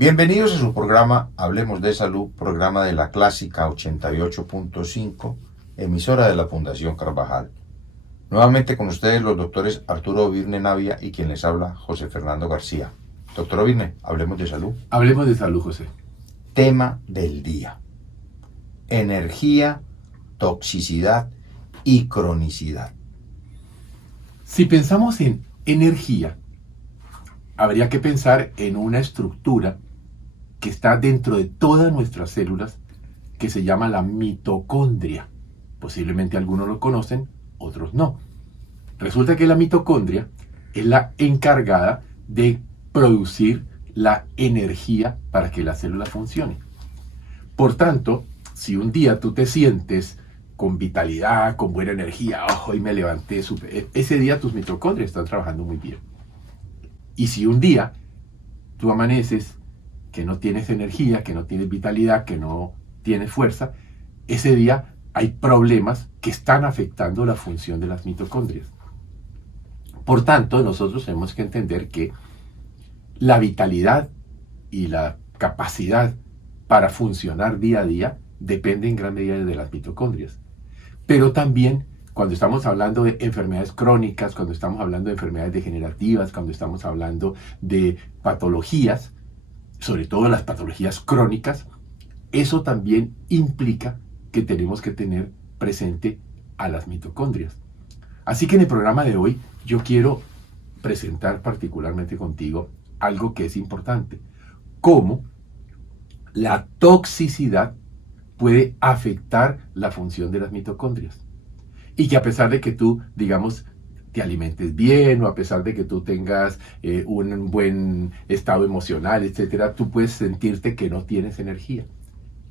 Bienvenidos a su programa Hablemos de Salud, programa de la Clásica 88.5, emisora de la Fundación Carvajal. Nuevamente con ustedes los doctores Arturo Virne Navia y quien les habla, José Fernando García. Doctor Virne, hablemos de salud. Hablemos de salud, José. Tema del día: energía, toxicidad y cronicidad. Si pensamos en energía, habría que pensar en una estructura que está dentro de todas nuestras células, que se llama la mitocondria. Posiblemente algunos lo conocen, otros no. Resulta que la mitocondria es la encargada de producir la energía para que la célula funcione. Por tanto, si un día tú te sientes con vitalidad, con buena energía, hoy me levanté, ese día tus mitocondrias están trabajando muy bien. Y si un día tú amaneces que no tienes energía, que no tienes vitalidad, que no tienes fuerza, ese día hay problemas que están afectando la función de las mitocondrias. Por tanto, nosotros tenemos que entender que la vitalidad y la capacidad para funcionar día a día depende en gran medida de las mitocondrias. Pero también cuando estamos hablando de enfermedades crónicas, cuando estamos hablando de enfermedades degenerativas, cuando estamos hablando de patologías, sobre todo las patologías crónicas, eso también implica que tenemos que tener presente a las mitocondrias. Así que en el programa de hoy yo quiero presentar particularmente contigo algo que es importante: cómo la toxicidad puede afectar la función de las mitocondrias. Y que a pesar de que tú, digamos, te alimentes bien, o a pesar de que tú tengas un buen estado emocional, etcétera, tú puedes sentirte que no tienes energía.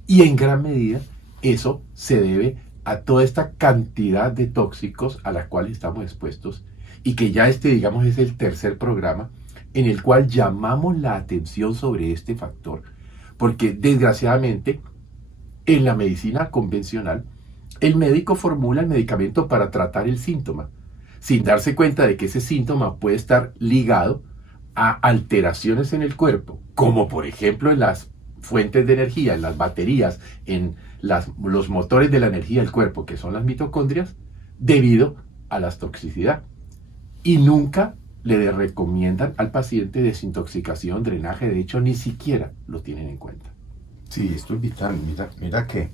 Y en gran medida eso se debe a toda esta cantidad de tóxicos a la cual estamos expuestos, y que ya digamos, es el tercer programa en el cual llamamos la atención sobre este factor, porque desgraciadamente en la medicina convencional el médico formula el medicamento para tratar el síntoma, sin darse cuenta de que ese síntoma puede estar ligado a alteraciones en el cuerpo, como por ejemplo en las fuentes de energía, en las baterías, en los motores de la energía del cuerpo, que son las mitocondrias, debido a la toxicidad. Y nunca le recomiendan al paciente desintoxicación, drenaje, de hecho ni siquiera lo tienen en cuenta. Sí, esto es vital. Mira que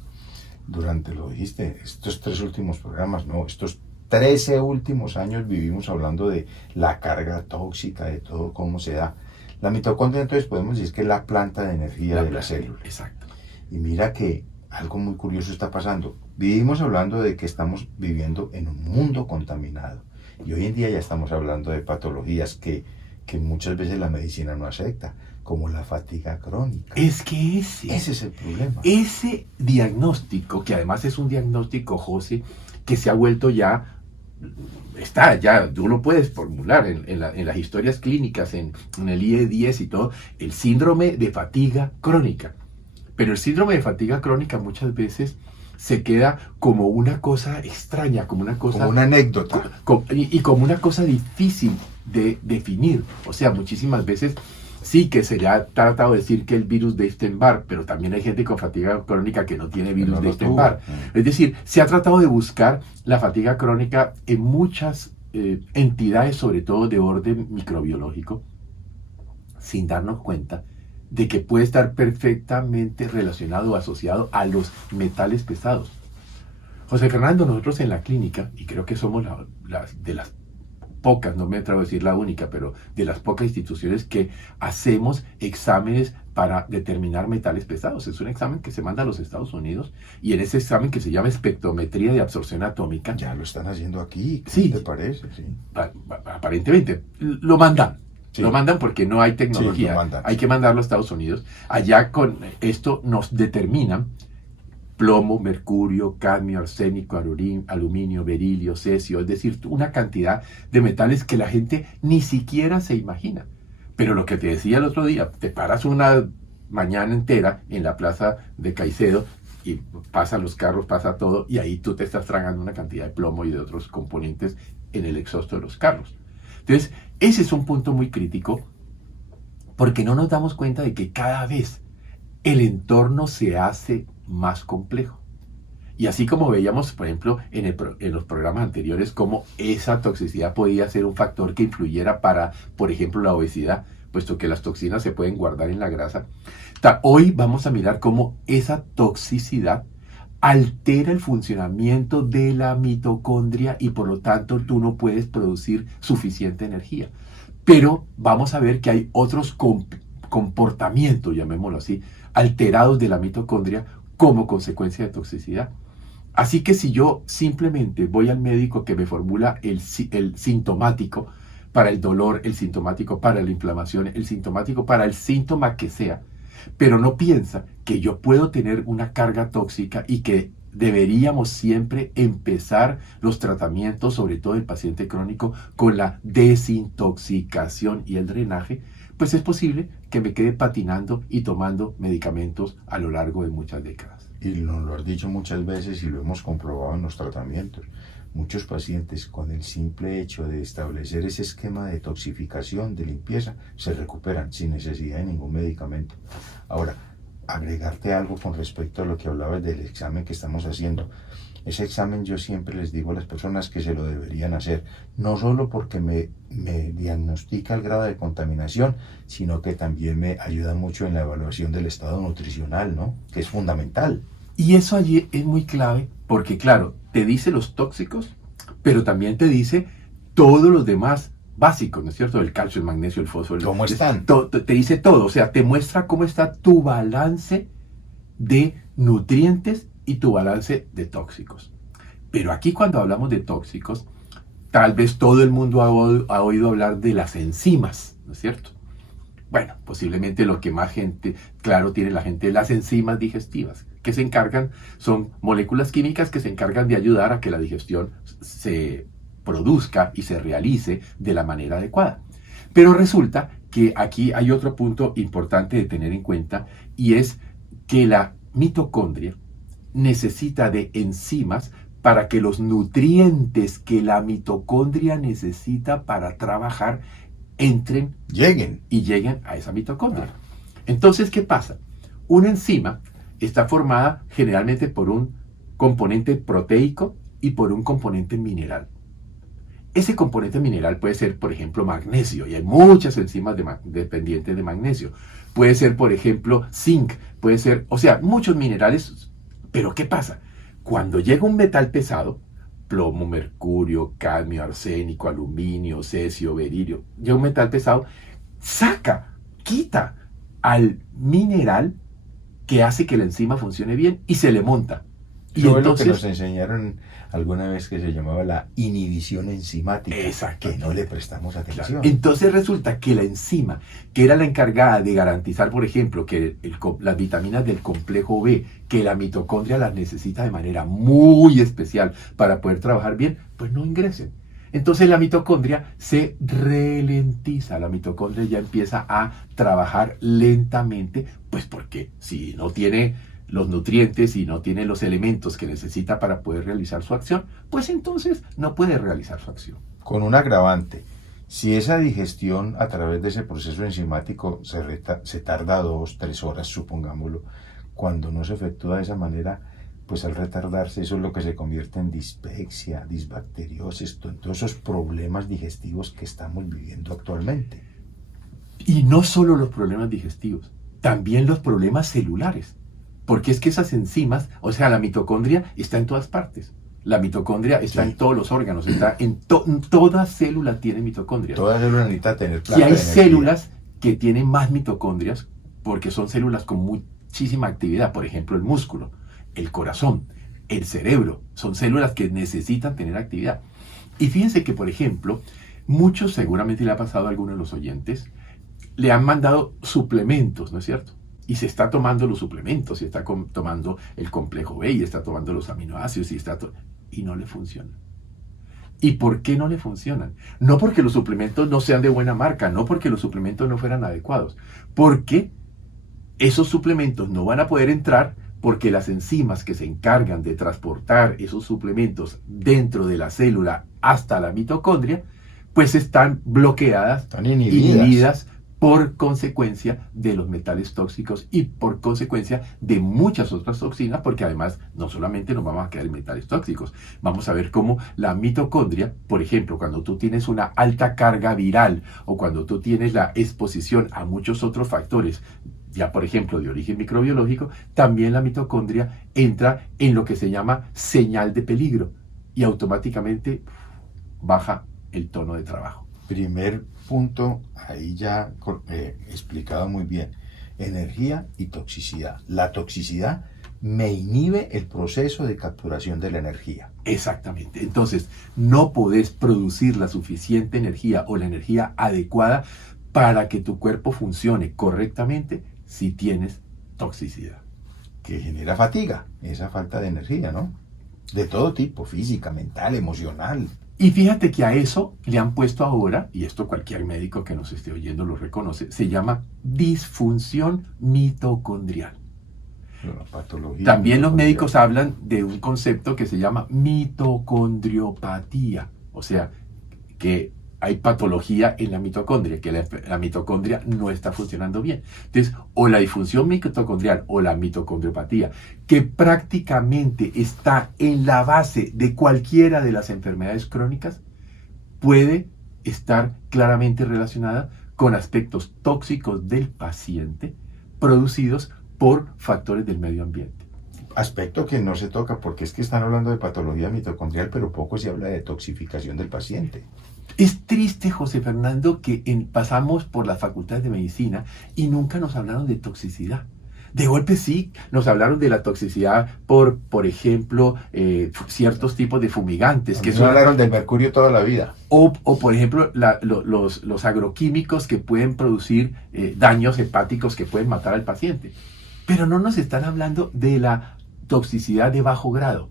durante, lo dijiste, estos 3 últimos programas, no, estos 13 últimos años vivimos hablando de la carga tóxica, de todo cómo se da. La mitocondria, entonces podemos decir que es la planta de energía de la célula. Exacto. Y mira que algo muy curioso está pasando. Vivimos hablando de que estamos viviendo en un mundo contaminado. Y hoy en día ya estamos hablando de patologías que muchas veces la medicina no acepta, como la fatiga crónica. Es que ese es el problema. Ese diagnóstico, que además es un diagnóstico, José, que se ha vuelto ya tú lo puedes formular en las historias clínicas, en el IE-10 y todo, el síndrome de fatiga crónica. Pero el síndrome de fatiga crónica muchas veces se queda como una cosa extraña, como una anécdota. Y como una cosa difícil de definir. O sea, muchísimas veces sí que se le ha tratado de decir que el virus de Epstein-Barr, pero también hay gente con fatiga crónica que no tiene virus de Epstein-Barr. Es decir, se ha tratado de buscar la fatiga crónica en muchas entidades, sobre todo de orden microbiológico, sin darnos cuenta de que puede estar perfectamente relacionado o asociado a los metales pesados. José Fernando, nosotros en la clínica, y creo que somos de las pocas, no me atrevo a decir la única, pero de las pocas instituciones que hacemos exámenes para determinar metales pesados. Es un examen que se manda a los Estados Unidos, y en ese examen, que se llama espectrometría de absorción atómica. Ya lo están haciendo aquí, ¿qué sí, te parece? Sí. Aparentemente, lo mandan. Sí. Lo mandan porque no hay tecnología. Sí, hay que mandarlo a Estados Unidos. Allá con esto nos determinan plomo, mercurio, cadmio, arsénico, aluminio, berilio, cesio, es decir, una cantidad de metales que la gente ni siquiera se imagina. Pero lo que te decía el otro día, te paras una mañana entera en la plaza de Caicedo y pasan los carros, pasa todo, y ahí tú te estás tragando una cantidad de plomo y de otros componentes en el exhausto de los carros. Entonces, ese es un punto muy crítico Porque no nos damos cuenta de que cada vez el entorno se hace más complejo. Y así como veíamos, por ejemplo, en los programas anteriores, cómo esa toxicidad podía ser un factor que influyera para, por ejemplo, la obesidad, puesto que las toxinas se pueden guardar en la grasa. Hoy vamos a mirar cómo esa toxicidad altera el funcionamiento de la mitocondria y por lo tanto tú no puedes producir suficiente energía. Pero vamos a ver que hay otros comportamientos, llamémoslo así, alterados de la mitocondria como consecuencia de toxicidad. Así que si yo simplemente voy al médico que me formula el sintomático para el dolor, el sintomático para la inflamación, el sintomático para el síntoma que sea, pero no piensa que yo puedo tener una carga tóxica y que deberíamos siempre empezar los tratamientos, sobre todo el paciente crónico, con la desintoxicación y el drenaje, pues es posible que me quede patinando y tomando medicamentos a lo largo de muchas décadas. Y nos lo has dicho muchas veces y lo hemos comprobado en los tratamientos. Muchos pacientes con el simple hecho de establecer ese esquema de detoxificación, de limpieza, se recuperan sin necesidad de ningún medicamento. Ahora, agregarte algo con respecto a lo que hablabas del examen que estamos haciendo. Ese examen yo siempre les digo a las personas que se lo deberían hacer, no solo porque me diagnostica el grado de contaminación, sino que también me ayuda mucho en la evaluación del estado nutricional, ¿no? Que es fundamental. Y eso allí es muy clave porque, claro, te dice los tóxicos, pero también te dice todos los demás básicos, ¿no es cierto? El calcio, el magnesio, el fósforo. ¿Cómo están? Te dice todo, o sea, te muestra cómo está tu balance de nutrientes y tu balance de tóxicos. Pero aquí cuando hablamos de tóxicos, tal vez todo el mundo ha oído hablar de las enzimas, ¿no es cierto? Bueno, posiblemente lo que más gente, claro, tiene la gente, las enzimas digestivas, que se encargan, son moléculas químicas que se encargan de ayudar a que la digestión se produzca y se realice de la manera adecuada. Pero resulta que aquí hay otro punto importante de tener en cuenta y es que la mitocondria necesita de enzimas para que los nutrientes que la mitocondria necesita para trabajar lleguen a esa mitocondria. Entonces, ¿qué pasa? Una enzima está formada generalmente por un componente proteico y por un componente mineral. Ese componente mineral puede ser, por ejemplo, magnesio, y hay muchas enzimas dependientes de magnesio. Puede ser, por ejemplo, zinc, puede ser, o sea, muchos minerales. Pero ¿qué pasa? Cuando llega un metal pesado, plomo, mercurio, cadmio, arsénico, aluminio, cesio, berilio, llega un metal pesado, quita al mineral que hace que la enzima funcione bien y se le monta. Y entonces, lo que nos enseñaron alguna vez que se llamaba la inhibición enzimática, que no le prestamos atención. Claro. Entonces resulta que la enzima, que era la encargada de garantizar, por ejemplo, que las vitaminas del complejo B, que la mitocondria las necesita de manera muy especial para poder trabajar bien, pues no ingresen. Entonces la mitocondria se ralentiza, la mitocondria ya empieza a trabajar lentamente, pues porque si no tiene los nutrientes y no tiene los elementos que necesita para poder realizar su acción, pues entonces no puede realizar su acción. Con un agravante, si esa digestión a través de ese proceso enzimático se tarda 2-3 horas, supongámoslo, cuando no se efectúa de esa manera, pues al retardarse eso es lo que se convierte en dispepsia, disbacteriosis, todos esos problemas digestivos que estamos viviendo actualmente. Y no solo los problemas digestivos, también los problemas celulares. Porque es que esas enzimas, o sea, la mitocondria está en todas partes. La mitocondria está en todos los órganos, está toda célula tiene mitocondria. Toda célula necesita tener planta y hay células que tienen más mitocondrias porque son células con muchísima actividad. Por ejemplo, el músculo, el corazón, el cerebro. Son células que necesitan tener actividad. Y fíjense que, por ejemplo, muchos, seguramente le ha pasado a algunos de los oyentes, le han mandado suplementos, ¿no es cierto? Y se está tomando los suplementos, y está tomando el complejo B, y está tomando los aminoácidos, y no le funcionan. ¿Y por qué no le funcionan? No porque los suplementos no sean de buena marca, no porque los suplementos no fueran adecuados, porque esos suplementos no van a poder entrar porque las enzimas que se encargan de transportar esos suplementos dentro de la célula hasta la mitocondria, pues están bloqueadas, están inhibidas por consecuencia de los metales tóxicos y por consecuencia de muchas otras toxinas, porque además no solamente nos vamos a quedar en metales tóxicos, vamos a ver cómo la mitocondria, por ejemplo, cuando tú tienes una alta carga viral o cuando tú tienes la exposición a muchos otros factores, ya por ejemplo de origen microbiológico, también la mitocondria entra en lo que se llama señal de peligro y automáticamente baja el tono de trabajo. Primer punto, ahí ya explicado muy bien, energía y toxicidad. La toxicidad me inhibe el proceso de capturación de la energía. Exactamente. Entonces, no podés producir la suficiente energía o la energía adecuada para que tu cuerpo funcione correctamente si tienes toxicidad. Que genera fatiga, esa falta de energía, ¿no? De todo tipo, física, mental, emocional. Y fíjate que a eso le han puesto ahora, y esto cualquier médico que nos esté oyendo lo reconoce, se llama disfunción mitocondrial. También los médicos hablan de un concepto que se llama mitocondriopatía, o sea, que hay patología en la mitocondria, que la mitocondria no está funcionando bien. Entonces, o la disfunción mitocondrial o la mitocondriopatía, que prácticamente está en la base de cualquiera de las enfermedades crónicas, puede estar claramente relacionada con aspectos tóxicos del paciente producidos por factores del medio ambiente. Aspecto que no se toca porque es que están hablando de patología mitocondrial, pero poco se habla de toxificación del paciente. Es triste, José Fernando, que pasamos por las facultades de medicina y nunca nos hablaron de toxicidad. De golpe sí, nos hablaron de la toxicidad por ejemplo, ciertos tipos de fumigantes. Que hablaron del mercurio toda la vida. O por ejemplo, los agroquímicos que pueden producir daños hepáticos que pueden matar al paciente. Pero no nos están hablando de la toxicidad de bajo grado.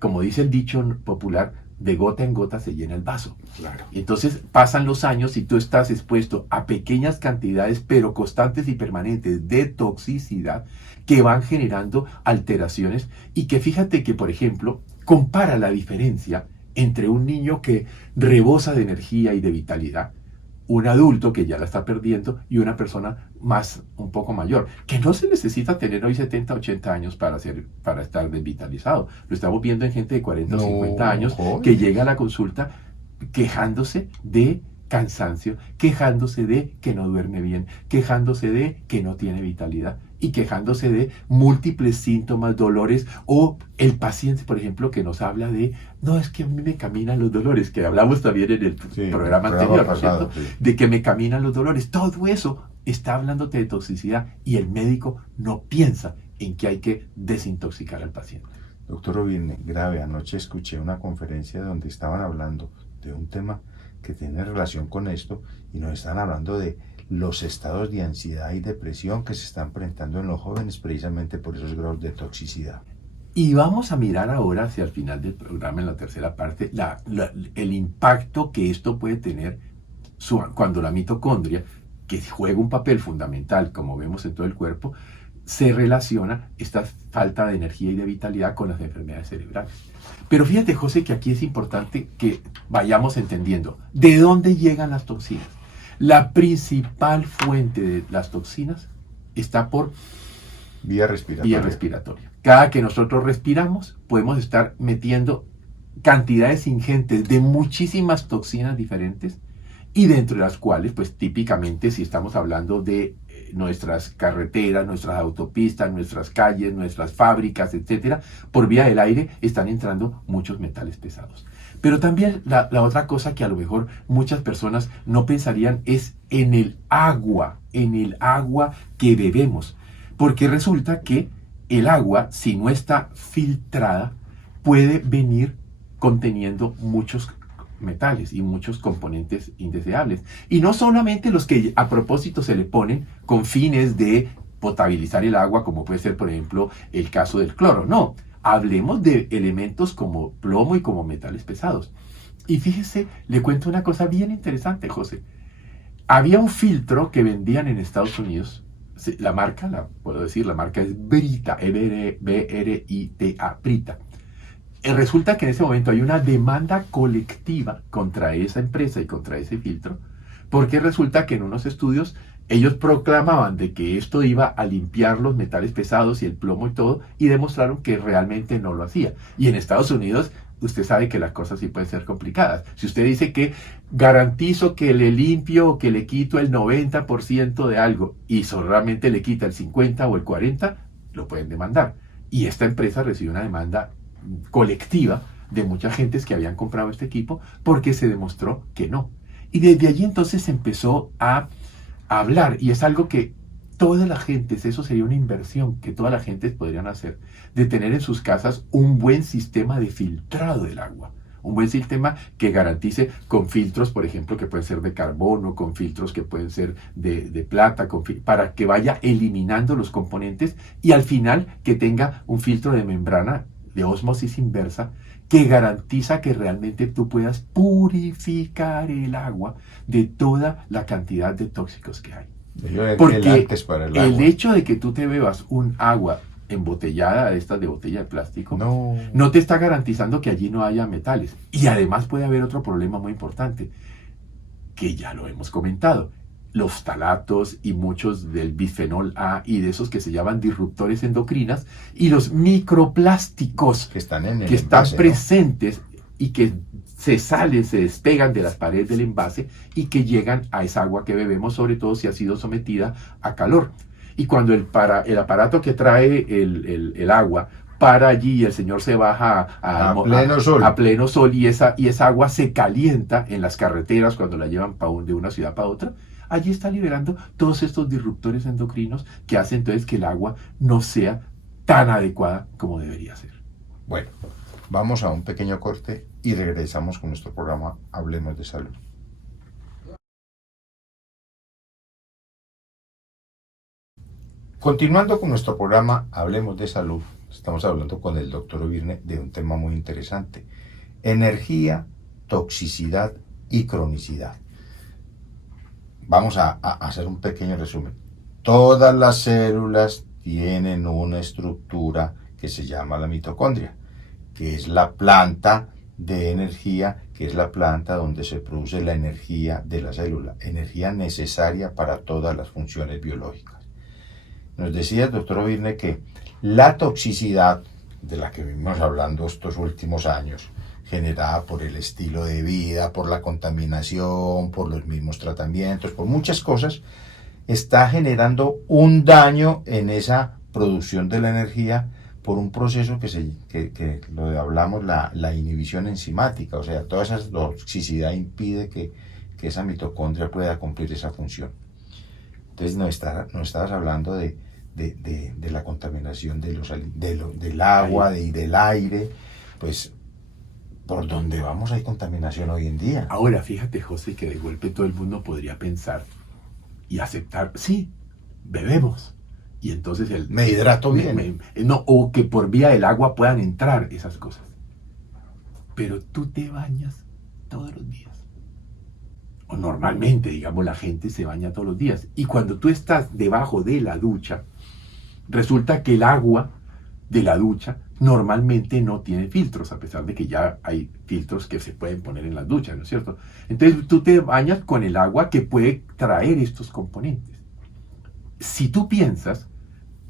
Como dice el dicho popular, de gota en gota se llena el vaso. Claro. Y entonces pasan los años y tú estás expuesto a pequeñas cantidades, pero constantes y permanentes de toxicidad que van generando alteraciones y que fíjate que, por ejemplo, compara la diferencia entre un niño que rebosa de energía y de vitalidad, un adulto que ya la está perdiendo y una persona un poco mayor, que no se necesita tener hoy 70, 80 años para estar desvitalizado. Lo estamos viendo en gente de 40 o 50 años joder, que llega a la consulta quejándose de cansancio, quejándose de que no duerme bien, quejándose de que no tiene vitalidad y quejándose de múltiples síntomas, dolores, o el paciente, por ejemplo, que nos habla de, no, es que a mí me caminan los dolores, que hablamos también en el programa anterior, pasado, ¿no es cierto? Sí. De que me caminan los dolores. Todo eso está hablándote de toxicidad y el médico no piensa en que hay que desintoxicar al paciente. Doctor Ovine, grave, anoche escuché una conferencia donde estaban hablando de un tema que tiene relación con esto y nos están hablando de los estados de ansiedad y depresión que se están presentando en los jóvenes precisamente por esos grados de toxicidad. Y vamos a mirar ahora hacia el final del programa, en la tercera parte, el impacto que esto puede tener cuando la mitocondria, que juega un papel fundamental, como vemos en todo el cuerpo, se relaciona esta falta de energía y de vitalidad con las enfermedades cerebrales. Pero fíjate, José, que aquí es importante que vayamos entendiendo de dónde llegan las toxinas. La principal fuente de las toxinas está por vía respiratoria. Cada que nosotros respiramos, podemos estar metiendo cantidades ingentes de muchísimas toxinas diferentes y dentro de las cuales, pues típicamente, si estamos hablando de nuestras carreteras, nuestras autopistas, nuestras calles, nuestras fábricas, etcétera, por vía del aire están entrando muchos metales pesados. Pero también la otra cosa que a lo mejor muchas personas no pensarían es en el agua que bebemos. Porque resulta que el agua, si no está filtrada, puede venir conteniendo muchos metales y muchos componentes indeseables. Y no solamente los que a propósito se le ponen con fines de potabilizar el agua, como puede ser, por ejemplo, el caso del cloro. No, hablemos de elementos como plomo y como metales pesados. Y fíjese, le cuento una cosa bien interesante, José. Había un filtro que vendían en Estados Unidos. La marca, puedo decir, la marca es Brita, B-R-I-T-A, Brita. Resulta que en ese momento hay una demanda colectiva contra esa empresa y contra ese filtro, porque resulta que en unos estudios ellos proclamaban de que esto iba a limpiar los metales pesados y el plomo y todo, y demostraron que realmente no lo hacía. Y en Estados Unidos, usted sabe que las cosas sí pueden ser complicadas. Si usted dice que garantizo que le limpio o que le quito el 90% de algo y solamente le quita el 50 o el 40, lo pueden demandar. Y esta empresa recibió una demanda colectiva de muchas gentes que habían comprado este equipo porque se demostró que no. Y desde allí entonces se empezó a hablar, y es algo que todas las gentes, eso sería una inversión que todas las gentes podrían hacer, de tener en sus casas un buen sistema de filtrado del agua. Un buen sistema que garantice con filtros, por ejemplo, que pueden ser de carbono, con filtros que pueden ser de plata, para que vaya eliminando los componentes y al final que tenga un filtro de membrana de ósmosis inversa que garantiza que realmente tú puedas purificar el agua de toda la cantidad de tóxicos que hay. Porque el hecho de que tú te bebas un agua embotellada, de estas de botella de plástico, no te está garantizando que allí no haya metales. Y además puede haber otro problema muy importante, que ya lo hemos comentado. Los ftalatos y muchos del bisfenol A y de esos que se llaman disruptores endocrinas y los microplásticos que están presentes, ¿no? Y que se salen, se despegan de las paredes del envase y que llegan a esa agua que bebemos, sobre todo si ha sido sometida a calor. Y cuando el aparato que trae el agua para allí y el señor se baja a pleno sol y esa agua se calienta en las carreteras cuando la llevan de una ciudad para otra, allí está liberando todos estos disruptores endocrinos que hacen entonces que el agua no sea tan adecuada como debería ser. Bueno, vamos a un pequeño corte y regresamos con nuestro programa Hablemos de Salud. Continuando con nuestro programa Hablemos de Salud, estamos hablando con el doctor Ovirne de un tema muy interesante: energía, toxicidad y cronicidad. Vamos a hacer un pequeño resumen. Todas las células tienen una estructura que se llama la mitocondria, que es la planta de energía, que es la planta donde se produce la energía de la célula, energía necesaria para todas las funciones biológicas. Nos decía el doctor Ovirne que la toxicidad, de la que venimos hablando estos últimos años, generada por el estilo de vida, por la contaminación, por los mismos tratamientos, por muchas cosas, está generando un daño en esa producción de la energía por un proceso que lo hablamos, la inhibición enzimática. O sea, toda esa toxicidad impide que esa mitocondria pueda cumplir esa función. Entonces nos estabas hablando de la contaminación del agua y del aire. Pues por donde vamos hay contaminación hoy en día. Ahora, fíjate, José, que de golpe todo el mundo podría pensar y aceptar, sí, bebemos. Y entonces me hidrato bien. O que por vía del agua puedan entrar esas cosas. Pero tú te bañas todos los días. O normalmente, digamos, la gente se baña todos los días. Y cuando tú estás debajo de la ducha, resulta que el agua de la ducha normalmente no tiene filtros, a pesar de que ya hay filtros que se pueden poner en las duchas, ¿no es cierto? Entonces tú te bañas con el agua que puede traer estos componentes. Si tú piensas,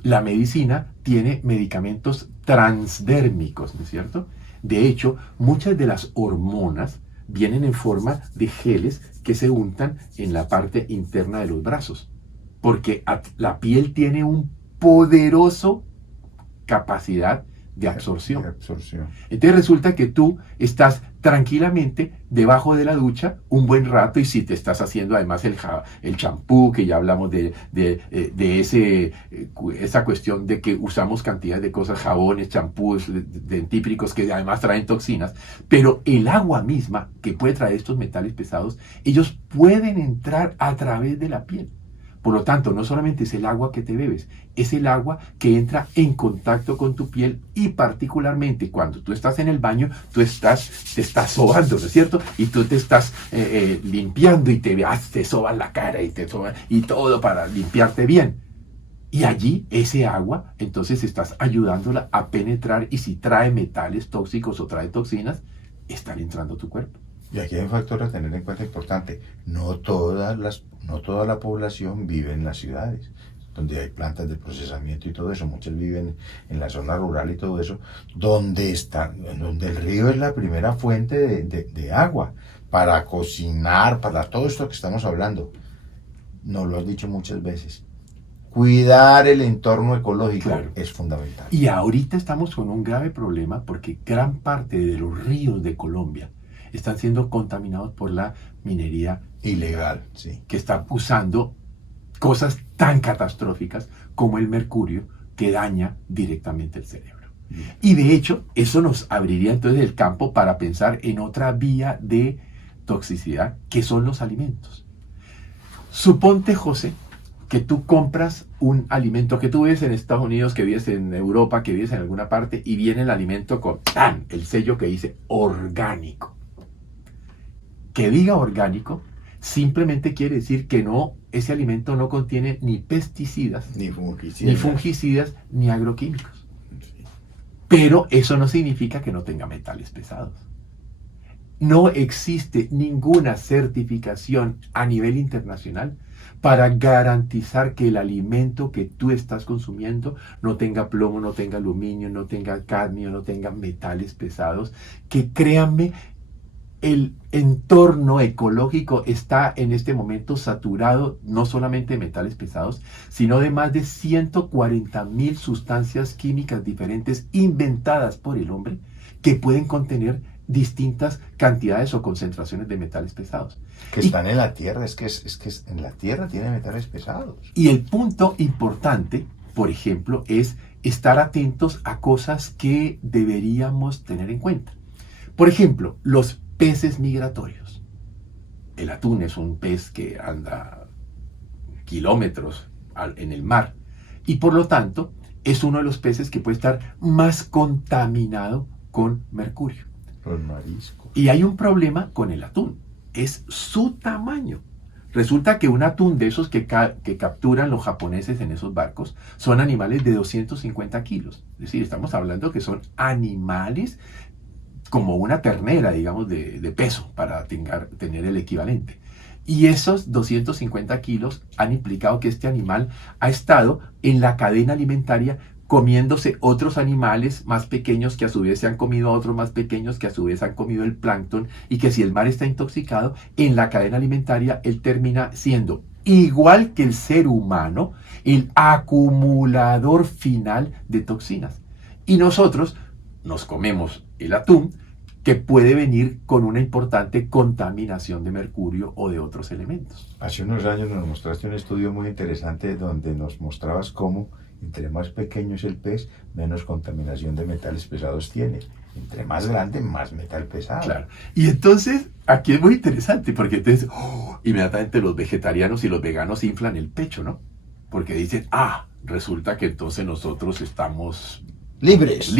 la medicina tiene medicamentos transdérmicos, ¿no es cierto? De hecho, muchas de las hormonas vienen en forma de geles que se untan en la parte interna de los brazos, porque la piel tiene un poderoso capacidad de absorción. Entonces resulta que tú estás tranquilamente debajo de la ducha un buen rato, y si te estás haciendo además el champú, que ya hablamos de esa cuestión de que usamos cantidad de cosas, jabones, champús, dentífricos que además traen toxinas, pero el agua misma que puede traer estos metales pesados, ellos pueden entrar a través de la piel. Por lo tanto, no solamente es el agua que te bebes, es el agua que entra en contacto con tu piel, y particularmente cuando tú estás en el baño, te estás sobando, ¿no es cierto? Y tú te estás limpiando y te soban la cara y todo para limpiarte bien. Y allí ese agua, entonces estás ayudándola a penetrar, y si trae metales tóxicos o trae toxinas, están entrando a tu cuerpo. Y aquí hay un factor a tener en cuenta importante. No toda la población vive en las ciudades, donde hay plantas de procesamiento y todo eso. Muchos viven en la zona rural y todo eso, donde el río es la primera fuente de agua para cocinar, para todo esto que estamos hablando. Nos lo has dicho muchas veces. Cuidar el entorno ecológico es fundamental. Y ahorita estamos con un grave problema porque gran parte de los ríos de Colombia están siendo contaminados por la minería ilegal, sí, que está usando cosas tan catastróficas como el mercurio, que daña directamente el cerebro. Y de hecho, eso nos abriría entonces el campo para pensar en otra vía de toxicidad, que son los alimentos. Suponte, José, que tú compras un alimento que tú ves en Estados Unidos, que vives en Europa, que vives en alguna parte, y viene el alimento con ¡tan!, el sello que dice orgánico. Que diga orgánico simplemente quiere decir que ese alimento no contiene ni pesticidas, ni fungicidas, ni agroquímicos. Sí. Pero eso no significa que no tenga metales pesados. No existe ninguna certificación a nivel internacional para garantizar que el alimento que tú estás consumiendo no tenga plomo, no tenga aluminio, no tenga cadmio, no tenga metales pesados, que créanme, el entorno ecológico está en este momento saturado no solamente de metales pesados, sino de más de 140,000 sustancias químicas diferentes inventadas por el hombre que pueden contener distintas cantidades o concentraciones de metales pesados. Que están en la tierra, es que en la tierra tiene metales pesados. Y el punto importante, por ejemplo, es estar atentos a cosas que deberíamos tener en cuenta. Por ejemplo, los peces migratorios. El atún es un pez que anda kilómetros en el mar y por lo tanto es uno de los peces que puede estar más contaminado con mercurio. Los mariscos. Y hay un problema con el atún, es su tamaño. Resulta que un atún de esos que capturan los japoneses en esos barcos son animales de 250 kilos. Es decir, estamos hablando que son animales como una ternera, digamos, de peso, para tener el equivalente. Y esos 250 kilos han implicado que este animal ha estado en la cadena alimentaria comiéndose otros animales más pequeños que a su vez se han comido a otros más pequeños que a su vez han comido el plancton, y que si el mar está intoxicado, en la cadena alimentaria él termina siendo, igual que el ser humano, el acumulador final de toxinas. Y nosotros nos comemos el atún, que puede venir con una importante contaminación de mercurio o de otros elementos. Hace unos años nos mostraste un estudio muy interesante donde nos mostrabas cómo entre más pequeño es el pez, menos contaminación de metales pesados tiene. Entre más grande, más metal pesado. Claro. Y entonces, aquí es muy interesante, porque entonces, inmediatamente los vegetarianos y los veganos inflan el pecho, ¿no? Porque dicen, resulta que entonces nosotros estamos libres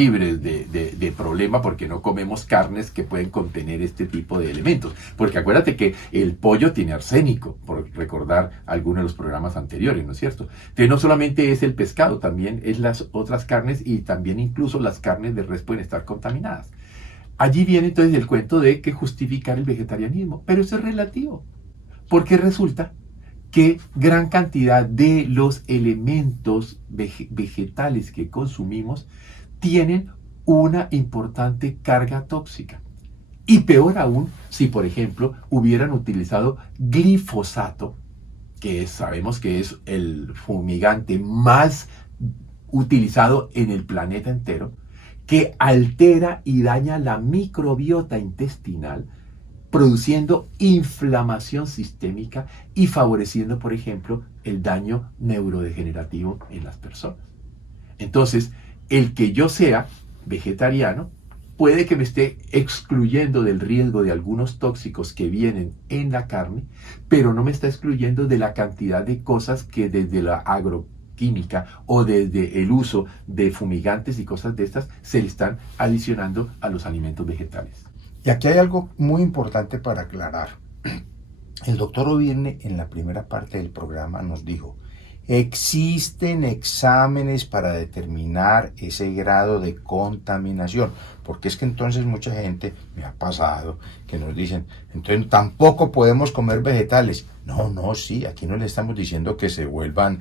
de problema porque no comemos carnes que pueden contener este tipo de elementos. Porque acuérdate que el pollo tiene arsénico, por recordar algunos de los programas anteriores, ¿no es cierto? Entonces no solamente es el pescado, también es las otras carnes, y también incluso las carnes de res pueden estar contaminadas. Allí viene entonces el cuento de que justificar el vegetarianismo, pero eso es relativo, porque resulta que gran cantidad de los elementos vegetales que consumimos tienen una importante carga tóxica. Y peor aún, si por ejemplo hubieran utilizado glifosato, que sabemos que es el fumigante más utilizado en el planeta entero, que altera y daña la microbiota intestinal, produciendo inflamación sistémica y favoreciendo, por ejemplo, el daño neurodegenerativo en las personas. Entonces, el que yo sea vegetariano puede que me esté excluyendo del riesgo de algunos tóxicos que vienen en la carne, pero no me está excluyendo de la cantidad de cosas que desde la agroquímica o desde el uso de fumigantes y cosas de estas se le están adicionando a los alimentos vegetales. Y aquí hay algo muy importante para aclarar. El doctor Ovirne en la primera parte del programa nos dijo, existen exámenes para determinar ese grado de contaminación. porque es que entonces mucha gente, me ha pasado, que nos dicen, entonces tampoco podemos comer vegetales. No, no, sí, aquí no le estamos diciendo que se vuelvan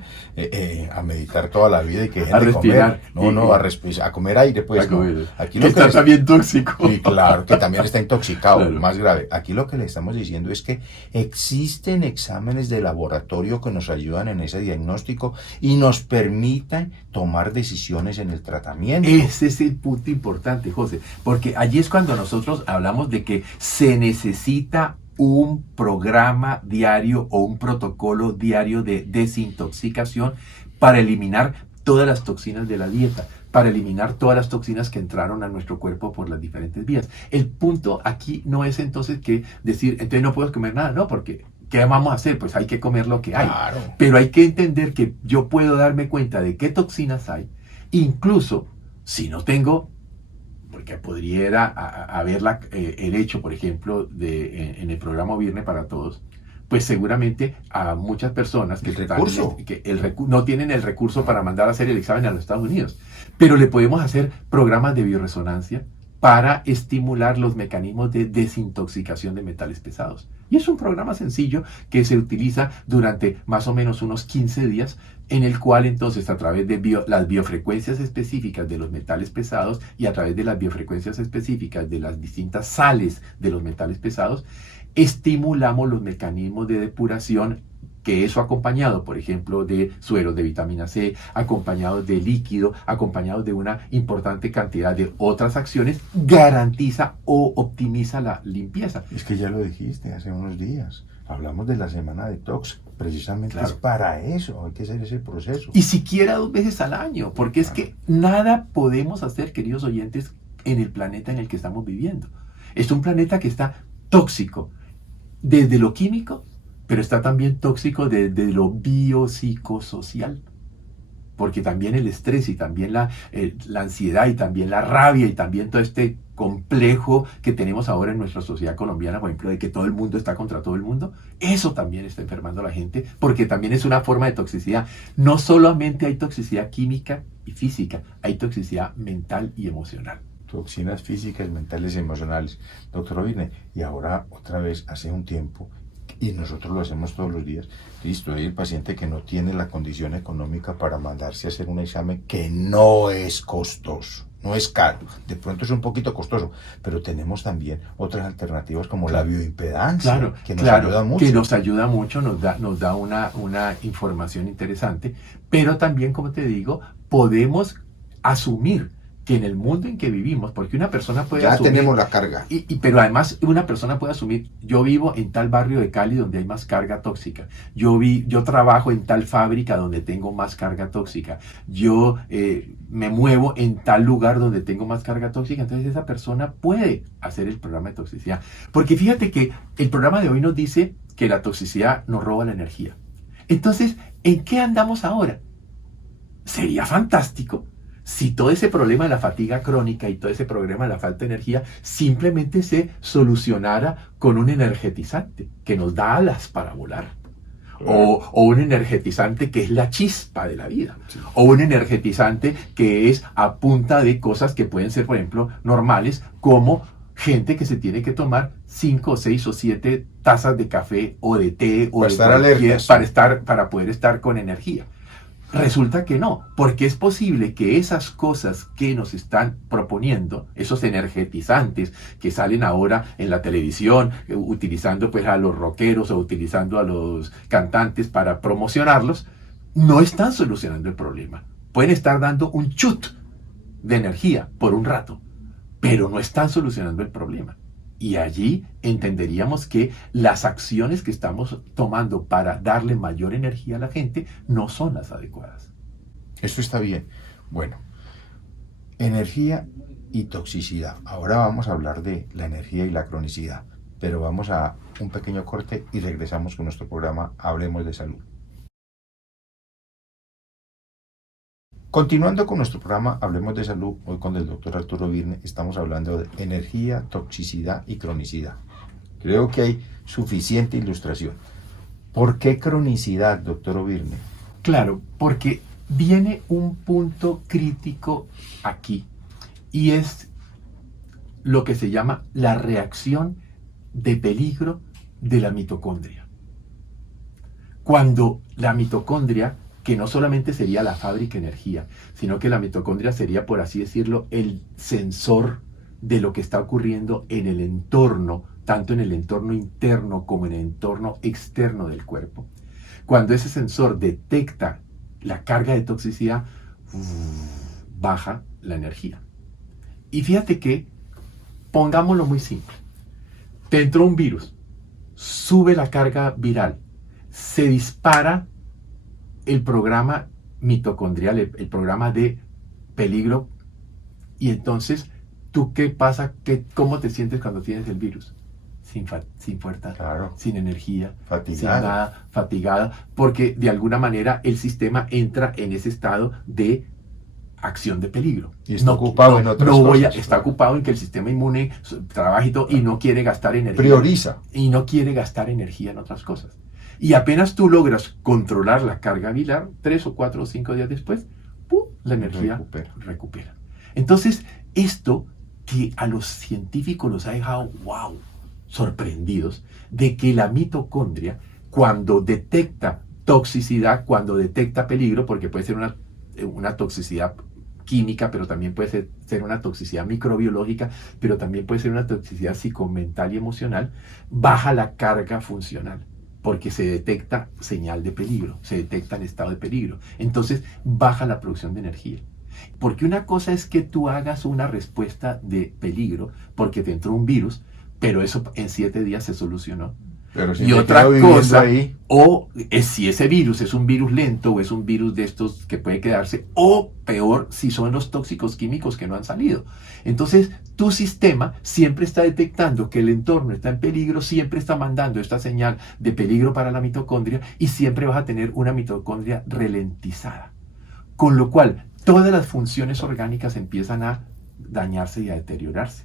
a meditar toda la vida y que dejen A de respirar. comer. No, a comer aire, pues. A comer. No. Aquí Que lo que está también tóxico. Sí, claro, que también está intoxicado, Claro. más grave. Aquí lo que le estamos diciendo es que existen exámenes de laboratorio que nos ayudan en ese diagnóstico y nos permitan tomar decisiones en el tratamiento. Ese es el punto importante, José, porque allí es cuando nosotros hablamos de que se necesita un programa diario o un protocolo diario de desintoxicación para eliminar todas las toxinas de la dieta, para eliminar todas las toxinas que entraron a nuestro cuerpo por las diferentes vías. El punto aquí no es entonces que decir, entonces no puedo comer nada, no, porque ¿qué vamos a hacer? Pues hay que comer lo que hay. Claro. Pero hay que entender que yo puedo darme cuenta de qué toxinas hay, incluso si no tengo, porque podría haber el hecho, por ejemplo, en el programa Virne para Todos, pues seguramente a muchas personas que no tienen el recurso para mandar a hacer el examen a los Estados Unidos, pero le podemos hacer programas de bioresonancia para estimular los mecanismos de desintoxicación de metales pesados. Y es un programa sencillo que se utiliza durante más o menos unos 15 días, en el cual entonces a través de las biofrecuencias específicas de los metales pesados y a través de las biofrecuencias específicas de las distintas sales de los metales pesados, estimulamos los mecanismos de depuración, que eso acompañado, por ejemplo, de sueros de vitamina C, acompañado de líquido, acompañado de una importante cantidad de otras acciones, garantiza o optimiza la limpieza. Es que ya lo dijiste hace unos días. Hablamos de la semana detox, precisamente Claro. Es para eso, hay que hacer ese proceso. Y siquiera 2 veces al año, porque es que nada podemos hacer, queridos oyentes, en el planeta en el que estamos viviendo. Es un planeta que está tóxico desde lo químico, pero está también tóxico desde lo biopsicosocial. Porque también el estrés y también la ansiedad y también la rabia y también todo este complejo que tenemos ahora en nuestra sociedad colombiana, por ejemplo, de que todo el mundo está contra todo el mundo, eso también está enfermando a la gente, porque también es una forma de toxicidad. No solamente hay toxicidad química y física, hay toxicidad mental y emocional. Toxinas físicas, mentales y emocionales. Doctor Ovine, y ahora otra vez hace un tiempo, y nosotros lo hacemos todos los días, listo, hay el paciente que no tiene la condición económica para mandarse a hacer un examen que no es costoso, no es caro, de pronto es un poquito costoso, pero tenemos también otras alternativas como la bioimpedancia, que nos ayuda mucho. Que nos ayuda mucho, nos da una información interesante, pero también, como te digo, podemos asumir que en el mundo en que vivimos, porque una persona puede asumir... Ya tenemos la carga. Pero además una persona puede asumir, yo vivo en tal barrio de Cali donde hay más carga tóxica, yo trabajo en tal fábrica donde tengo más carga tóxica, yo me muevo en tal lugar donde tengo más carga tóxica, entonces esa persona puede hacer el programa de toxicidad. Porque fíjate que el programa de hoy nos dice que la toxicidad nos roba la energía. Entonces, ¿en qué andamos ahora? Sería fantástico si todo ese problema de la fatiga crónica y todo ese problema de la falta de energía simplemente se solucionara con un energetizante que nos da alas para volar. O un energetizante que es la chispa de la vida. Sí. O un energetizante que es a punta de cosas que pueden ser, por ejemplo, normales, como gente que se tiene que tomar 5, 6 o 7 tazas de café o de té o para poder estar con energía. Resulta que no, porque es posible que esas cosas que nos están proponiendo, esos energetizantes que salen ahora en la televisión, utilizando pues a los rockeros o utilizando a los cantantes para promocionarlos, no están solucionando el problema. Pueden estar dando un chut de energía por un rato, pero no están solucionando el problema. Y allí entenderíamos que las acciones que estamos tomando para darle mayor energía a la gente no son las adecuadas. Eso está bien. Bueno, energía y toxicidad. Ahora vamos a hablar de la energía y la cronicidad, pero vamos a un pequeño corte y regresamos con nuestro programa Hablemos de Salud. Continuando con nuestro programa Hablemos de Salud, hoy con el doctor Arturo Virne estamos hablando de energía, toxicidad y cronicidad. Creo que hay suficiente ilustración. ¿Por qué cronicidad, doctor Virne? Claro, porque viene un punto crítico aquí, y es lo que se llama la reacción de peligro de la mitocondria. Cuando la mitocondria, que no solamente sería la fábrica de energía, sino que la mitocondria sería, por así decirlo, el sensor de lo que está ocurriendo en el entorno, tanto en el entorno interno como en el entorno externo del cuerpo. Cuando ese sensor detecta la carga de toxicidad, baja la energía. Y fíjate que, pongámoslo muy simple, te entró un virus, sube la carga viral, se dispara el programa mitocondrial, el programa de peligro, y entonces, ¿tú qué pasa? ¿Cómo te sientes cuando tienes el virus? Sin fuerza, Claro. sin energía, Fatigado. sin nada, fatigada, porque de alguna manera el sistema entra en ese estado de acción de peligro. Y está ocupado en otras cosas. Está ocupado en que el sistema inmune trabaje y todo, y no quiere gastar energía. Prioriza. Y no quiere gastar energía en otras cosas. Y apenas tú logras controlar la carga viral, 3 o 4 o 5 días después, ¡pum!, la energía recupera. Entonces, esto que a los científicos los ha dejado, wow, sorprendidos, de que la mitocondria, cuando detecta toxicidad, cuando detecta peligro, porque puede ser una toxicidad química, pero también puede ser una toxicidad microbiológica, pero también puede ser una toxicidad psicomental y emocional, baja la carga funcional, porque se detecta señal de peligro, se detecta en estado de peligro. Entonces baja la producción de energía. Porque una cosa es que tú hagas una respuesta de peligro porque te entró un virus, pero eso en 7 días se solucionó. Pero si Y otra cosa, si ese virus es un virus lento o es un virus de estos que puede quedarse, o peor, si son los tóxicos químicos que no han salido. Entonces, tu sistema siempre está detectando que el entorno está en peligro, siempre está mandando esta señal de peligro para la mitocondria y siempre vas a tener una mitocondria ralentizada. Con lo cual, todas las funciones orgánicas empiezan a dañarse y a deteriorarse.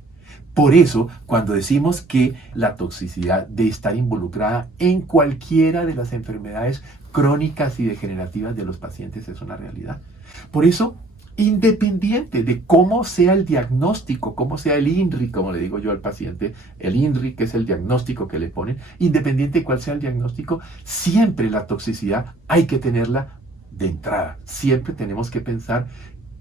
Por eso, cuando decimos que la toxicidad de estar involucrada en cualquiera de las enfermedades crónicas y degenerativas de los pacientes es una realidad. Por eso, independiente de cómo sea el diagnóstico, cómo sea el INRI, como le digo yo al paciente, el INRI, que es el diagnóstico que le ponen, independiente de cuál sea el diagnóstico, siempre la toxicidad hay que tenerla de entrada. Siempre tenemos que pensar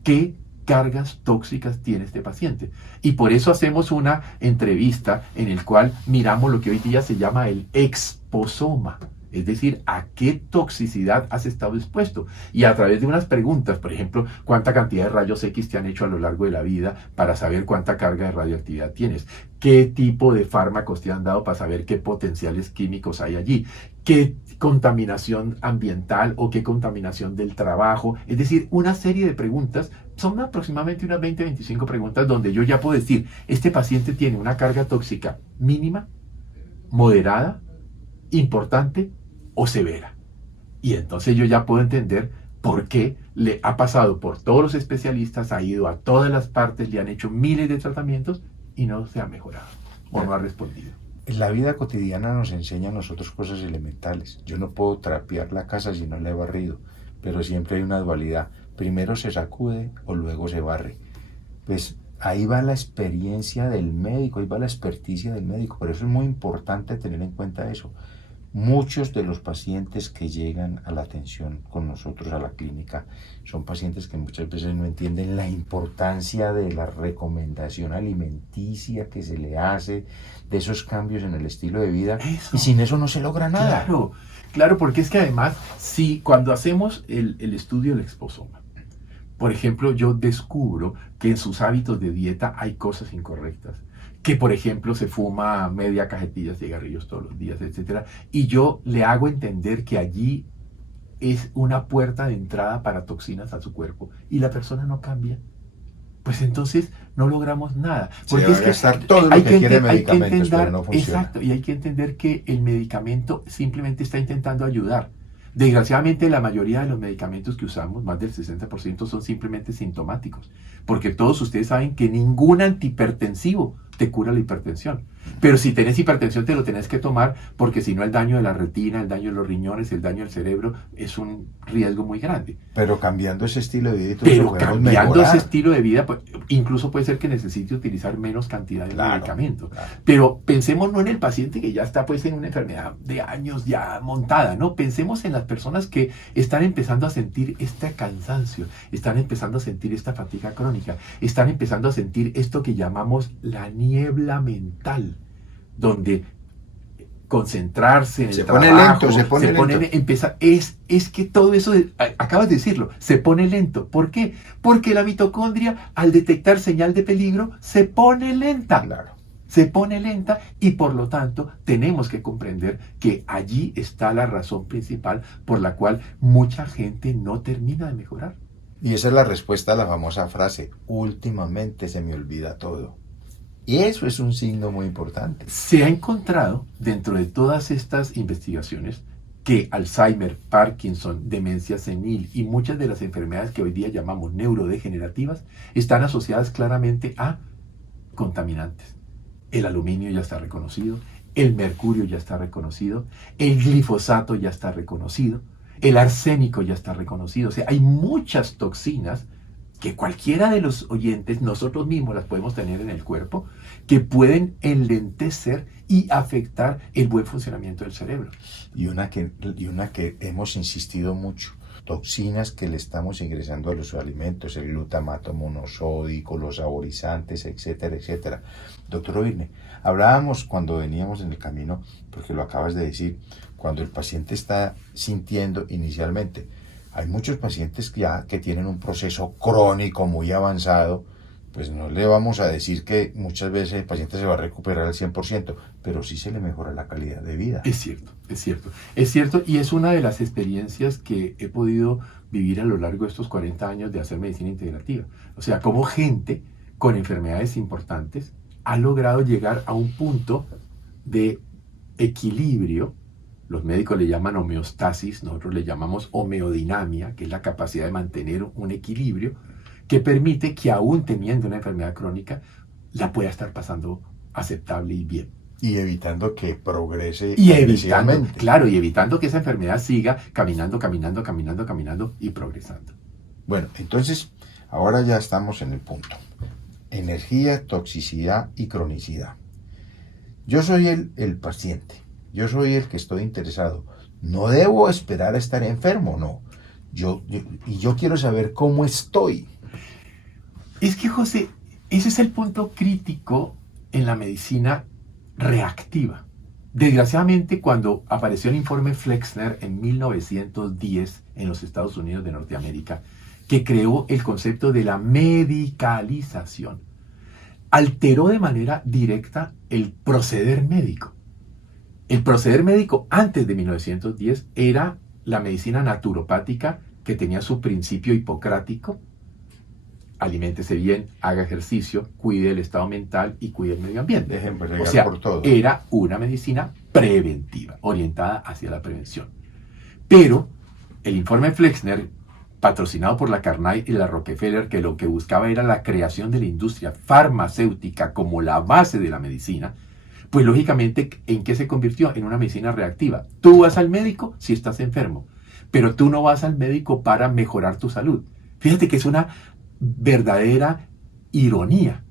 qué cargas tóxicas tiene este paciente. Y por eso hacemos una entrevista en la cual miramos lo que hoy día se llama el exposoma. Es decir, a qué toxicidad has estado expuesto. Y a través de unas preguntas, por ejemplo, cuánta cantidad de rayos X te han hecho a lo largo de la vida para saber cuánta carga de radioactividad tienes. Qué tipo de fármacos te han dado para saber qué potenciales químicos hay allí. Qué contaminación ambiental o qué contaminación del trabajo. Es decir, una serie de preguntas. Son aproximadamente unas 20-25 preguntas donde yo ya puedo decir, este paciente tiene una carga tóxica mínima, moderada, importante o severa. Y entonces yo ya puedo entender por qué le ha pasado por todos los especialistas, ha ido a todas las partes, le han hecho miles de tratamientos y no se ha mejorado o no ha respondido. En la vida cotidiana nos enseña a nosotros cosas elementales. Yo no puedo trapear la casa si no la he barrido, pero siempre hay una dualidad. Primero se sacude o luego se barre. Pues ahí va la experiencia del médico, ahí va la experticia del médico. Por eso es muy importante tener en cuenta eso. Muchos de los pacientes que llegan a la atención con nosotros a la clínica son pacientes que muchas veces no entienden la importancia de la recomendación alimenticia que se le hace, de esos cambios en el estilo de vida. Eso. Y sin eso no se logra nada. Claro, porque es que además, si cuando hacemos el estudio del exposoma, por ejemplo, yo descubro que en sus hábitos de dieta hay cosas incorrectas. Que, por ejemplo, se fuma media cajetilla de cigarrillos todos los días, etc. Y yo le hago entender que allí es una puerta de entrada para toxinas a su cuerpo y la persona no cambia. Pues entonces no logramos nada. Porque se va a gastar todo lo que quiere medicamentos, pero no funciona. Exacto, y hay que entender que el medicamento simplemente está intentando ayudar. Desgraciadamente, la mayoría de los medicamentos que usamos, más del 60%, son simplemente sintomáticos. Porque todos ustedes saben que ningún antihipertensivo te cura la hipertensión. Pero si tenés hipertensión, te lo tenés que tomar, porque si no, el daño de la retina, el daño de los riñones, el daño del cerebro es un riesgo muy grande. Pero cambiando ese estilo de vida, pero cambiando ese estilo de vida, pues, incluso puede ser que necesite utilizar menos cantidad de Claro, medicamentos. claro. Pero pensemos no en el paciente que ya está pues en una enfermedad de años ya montada, ¿no? Pensemos en las personas que están empezando a sentir este cansancio, están empezando a sentir esta fatiga crónica, están empezando a sentir esto que llamamos la niebla mental, donde concentrarse en el Se pone trabajo, lento, se pone lento. es que todo eso, acabas de decirlo, se pone lento. ¿Por qué? Porque la mitocondria, al detectar señal de peligro, se pone lenta. Claro. Se pone lenta y por lo tanto tenemos que comprender que allí está la razón principal por la cual mucha gente no termina de mejorar. Y esa es la respuesta a la famosa frase, últimamente se me olvida todo. Y eso es un signo muy importante. Se ha encontrado dentro de todas estas investigaciones que Alzheimer, Parkinson, demencia senil y muchas de las enfermedades que hoy día llamamos neurodegenerativas están asociadas claramente a contaminantes. El aluminio ya está reconocido, el mercurio ya está reconocido, el glifosato ya está reconocido, el arsénico ya está reconocido. O sea, hay muchas toxinas que cualquiera de los oyentes, nosotros mismos las podemos tener en el cuerpo, que pueden enlentecer y afectar el buen funcionamiento del cerebro. Y una que hemos insistido mucho, toxinas que le estamos ingresando a los alimentos, el glutamato monosódico, los saborizantes, etcétera, etcétera. Doctor Ovirne, hablábamos cuando veníamos en el camino, porque lo acabas de decir, cuando el paciente está sintiendo inicialmente. Hay muchos pacientes que tienen un proceso crónico muy avanzado, pues no le vamos a decir que muchas veces el paciente se va a recuperar al 100%, pero sí se le mejora la calidad de vida. Es cierto, es cierto. Es cierto y es una de las experiencias que he podido vivir a lo largo de estos 40 años de hacer medicina integrativa. O sea, como gente con enfermedades importantes ha logrado llegar a un punto de equilibrio. Los médicos le llaman homeostasis, nosotros le llamamos homeodinamia, que es la capacidad de mantener un equilibrio que permite que aún teniendo una enfermedad crónica, la pueda estar pasando aceptable y bien. Y evitando que progrese Y evitando, agresivamente. claro, y evitando que esa enfermedad siga caminando y progresando. Bueno, entonces, ahora ya estamos en el punto. Energía, toxicidad y cronicidad. Yo soy el paciente. Yo soy el que estoy interesado. No debo esperar a estar enfermo, no. Yo quiero saber cómo estoy. Es que, José, ese es el punto crítico en la medicina reactiva. Desgraciadamente, cuando apareció el informe Flexner en 1910 en los Estados Unidos de Norteamérica, que creó el concepto de la medicalización, alteró de manera directa el proceder médico. El proceder médico antes de 1910 era la medicina naturopática que tenía su principio hipocrático: aliméntese bien, haga ejercicio, cuide el estado mental y cuide el medio ambiente. Dejen bregar O sea, por todo. era una medicina preventiva, orientada hacia la prevención. Pero el informe Flexner, patrocinado por la Carnay y la Rockefeller, que lo que buscaba era la creación de la industria farmacéutica como la base de la medicina, pues lógicamente, ¿en qué se convirtió? En una medicina reactiva. Tú vas al médico si estás enfermo, pero tú no vas al médico para mejorar tu salud. Fíjate que es una verdadera ironía.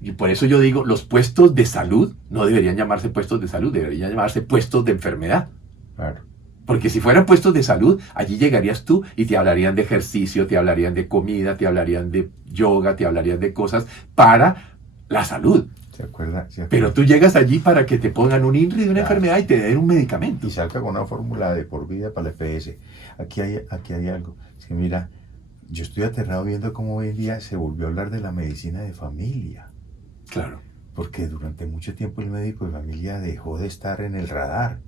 Y por eso yo digo, los puestos de salud no deberían llamarse puestos de salud, deberían llamarse puestos de enfermedad. Claro. Porque si fueran puestos de salud, allí llegarías tú y te hablarían de ejercicio, te hablarían de comida, te hablarían de yoga, te hablarían de cosas para la salud. ¿Se acuerda? Pero tú llegas allí para que te pongan un INRI de una Claro. enfermedad y te den un medicamento. Y salga con una fórmula de por vida para el EPS. Aquí hay algo. Es que mira, yo estoy aterrado viendo cómo hoy en día se volvió a hablar de la medicina de familia. Claro. Porque durante mucho tiempo el médico de familia dejó de estar en el radar.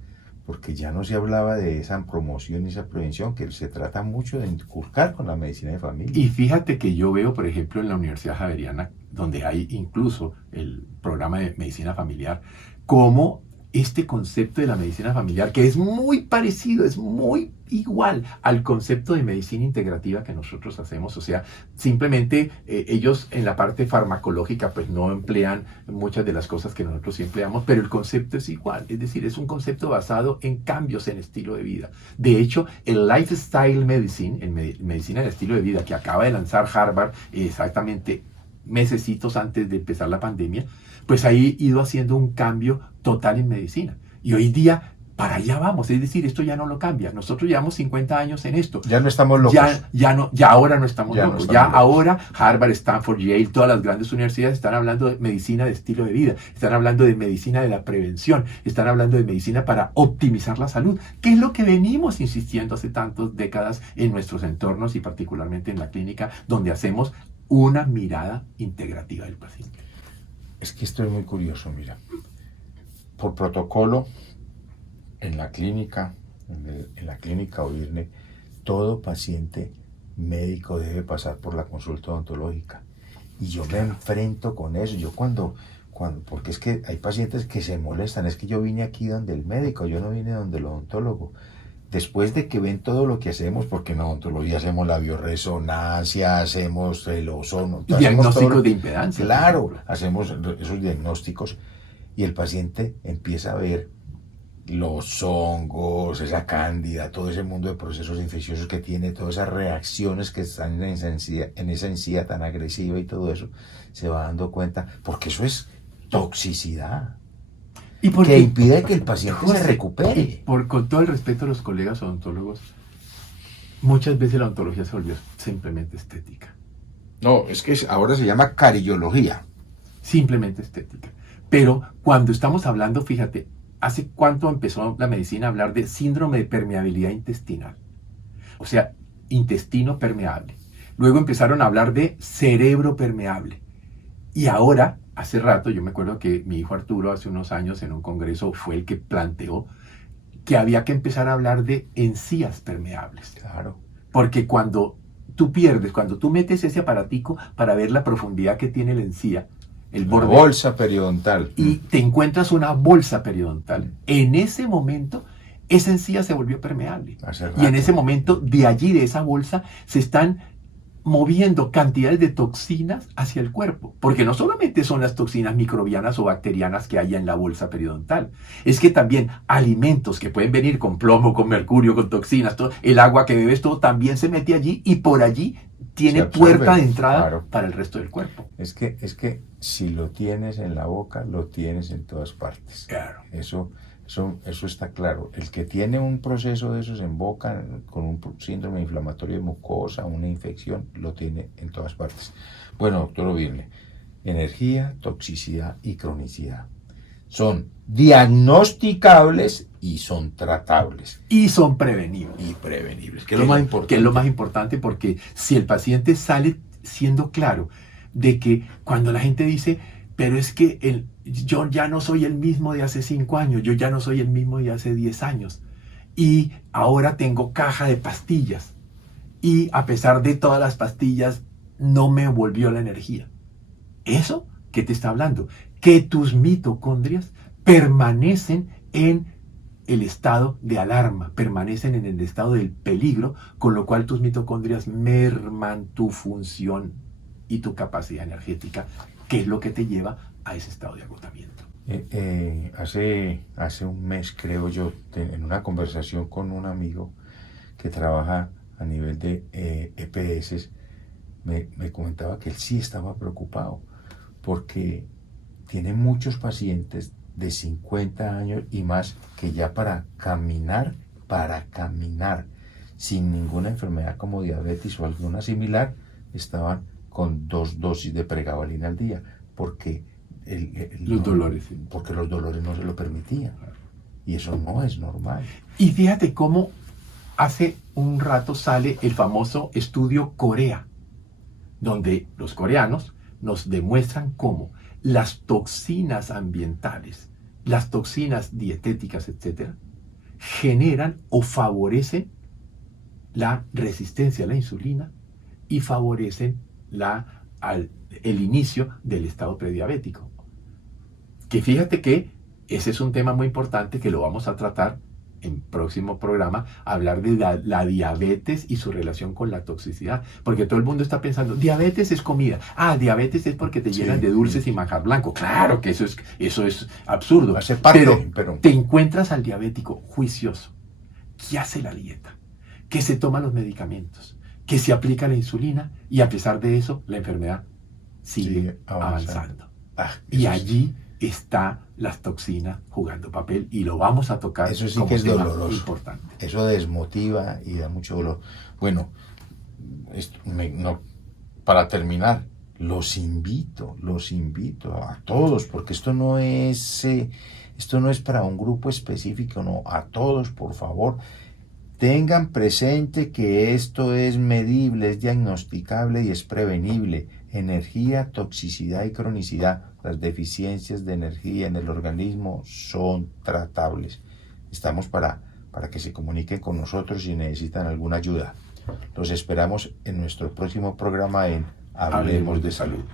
Porque ya no se hablaba de esa promoción y esa prevención, que se trata mucho de inculcar con la medicina de familia. Y fíjate que yo veo, por ejemplo, en la Universidad Javeriana, donde hay incluso el programa de medicina familiar, cómo este concepto de la medicina familiar, que es muy parecido, es muy igual al concepto de medicina integrativa que nosotros hacemos. O sea, simplemente ellos en la parte farmacológica pues no emplean muchas de las cosas que nosotros sí empleamos, pero el concepto es igual. Es decir, es un concepto basado en cambios en estilo de vida. De hecho, el Lifestyle Medicine, medicina del estilo de vida, que acaba de lanzar Harvard exactamente mesecitos antes de empezar la pandemia, pues ha ido haciendo un cambio total en medicina. Y hoy día, para allá vamos. Es decir, esto ya no lo cambia. Nosotros llevamos 50 años en esto. Ya no estamos locos. Ya ahora no estamos Ya no locos. estamos Ya locos. ahora Harvard, Stanford, Yale, todas las grandes universidades están hablando de medicina de estilo de vida. Están hablando de medicina de la prevención. Están hablando de medicina para optimizar la salud. ¿Qué es lo que venimos insistiendo hace tantas décadas en nuestros entornos y particularmente en la clínica, donde hacemos una mirada integrativa del paciente? Es que esto es muy curioso, mira. Por protocolo, en la clínica OIRNE, todo paciente médico debe pasar por la consulta odontológica. Y yo me enfrento con eso. Yo porque es que hay pacientes que se molestan. Es que yo vine aquí donde el médico, yo no vine donde el odontólogo. Después de que ven todo lo que hacemos, porque en odontología hacemos la bioresonancia, hacemos el ozono. Diagnósticos de impedancia. Claro, hacemos esos diagnósticos y el paciente empieza a ver los hongos, esa cándida, todo ese mundo de procesos infecciosos que tiene, todas esas reacciones que están en esa encía tan agresiva y todo eso, se va dando cuenta, porque eso es toxicidad. Que impide que el paciente se recupere. Con todo el respeto a los colegas odontólogos, muchas veces la odontología se volvió simplemente estética. No, es que ahora se llama carillología. Simplemente estética. Pero cuando estamos hablando, fíjate, ¿hace cuánto empezó la medicina a hablar de síndrome de permeabilidad intestinal? O sea, intestino permeable. Luego empezaron a hablar de cerebro permeable. Y ahora, hace rato, yo me acuerdo que mi hijo Arturo hace unos años en un congreso fue el que planteó que había que empezar a hablar de encías permeables. Claro. Porque cuando tú metes ese aparatico para ver la profundidad que tiene la encía, el borde, la bolsa periodontal, y te encuentras una bolsa periodontal, en ese momento esa encía se volvió permeable. Y en ese momento, de allí, de esa bolsa, se están moviendo cantidades de toxinas hacia el cuerpo, porque no solamente son las toxinas microbianas o bacterianas que hay en la bolsa periodontal, es que también alimentos que pueden venir con plomo, con mercurio, con toxinas, todo, el agua que bebes, todo también se mete allí y por allí tiene puerta de entrada, claro, para el resto del cuerpo. Es que si lo tienes en la boca, lo tienes en todas partes. Claro. Eso está claro. El que tiene un proceso de esos en boca, con un síndrome inflamatorio de mucosa, una infección, lo tiene en todas partes. Bueno, doctor O'Byrne, energía, toxicidad y cronicidad son diagnosticables y son tratables. Y son prevenibles. Y prevenibles, que es lo más importante. Que es lo más importante, porque si el paciente sale siendo claro de que cuando la gente dice, pero es que yo ya no soy el mismo de hace 5 años, yo ya no soy el mismo de hace 10 años, y ahora tengo caja de pastillas, y a pesar de todas las pastillas, no me volvió la energía. ¿Eso qué te está hablando? Que tus mitocondrias permanecen en el estado de alarma, permanecen en el estado del peligro, con lo cual tus mitocondrias merman tu función y tu capacidad energética, que es lo que te lleva a ese estado de agotamiento. Hace un mes, creo yo, en una conversación con un amigo que trabaja a nivel de EPS, me comentaba que él sí estaba preocupado porque tiene muchos pacientes de 50 años y más que ya para caminar, sin ninguna enfermedad como diabetes o alguna similar, estaban con 2 dosis de pregabalina al día, porque los dolores no se lo permitían. Y eso no es normal. Y fíjate cómo hace un rato sale el famoso estudio Corea, donde los coreanos nos demuestran cómo las toxinas ambientales, las toxinas dietéticas, etcétera, generan o favorecen la resistencia a la insulina y favorecen el inicio del estado prediabético. Que fíjate que ese es un tema muy importante que lo vamos a tratar en próximo programa, hablar de la diabetes y su relación con la toxicidad, porque todo el mundo está pensando, diabetes es comida, diabetes es porque te llenan de dulces y manjar blanco. Claro que eso es absurdo, Hace parte, pero te encuentras al diabético juicioso, que hace la dieta, que se toma los medicamentos, que se aplica la insulina, y a pesar de eso la enfermedad sigue avanzando. Y allí está las toxinas jugando papel, y lo vamos a tocar. Eso sí como que es tema doloroso. Importante. Eso desmotiva y da mucho dolor. Bueno, para terminar, los invito a todos, porque esto no es para un grupo específico, no, a todos, por favor. Tengan presente que esto es medible, es diagnosticable y es prevenible. Energía, toxicidad y cronicidad, las deficiencias de energía en el organismo son tratables. Estamos para que se comuniquen con nosotros si necesitan alguna ayuda. Los esperamos en nuestro próximo programa en Hablemos de Salud.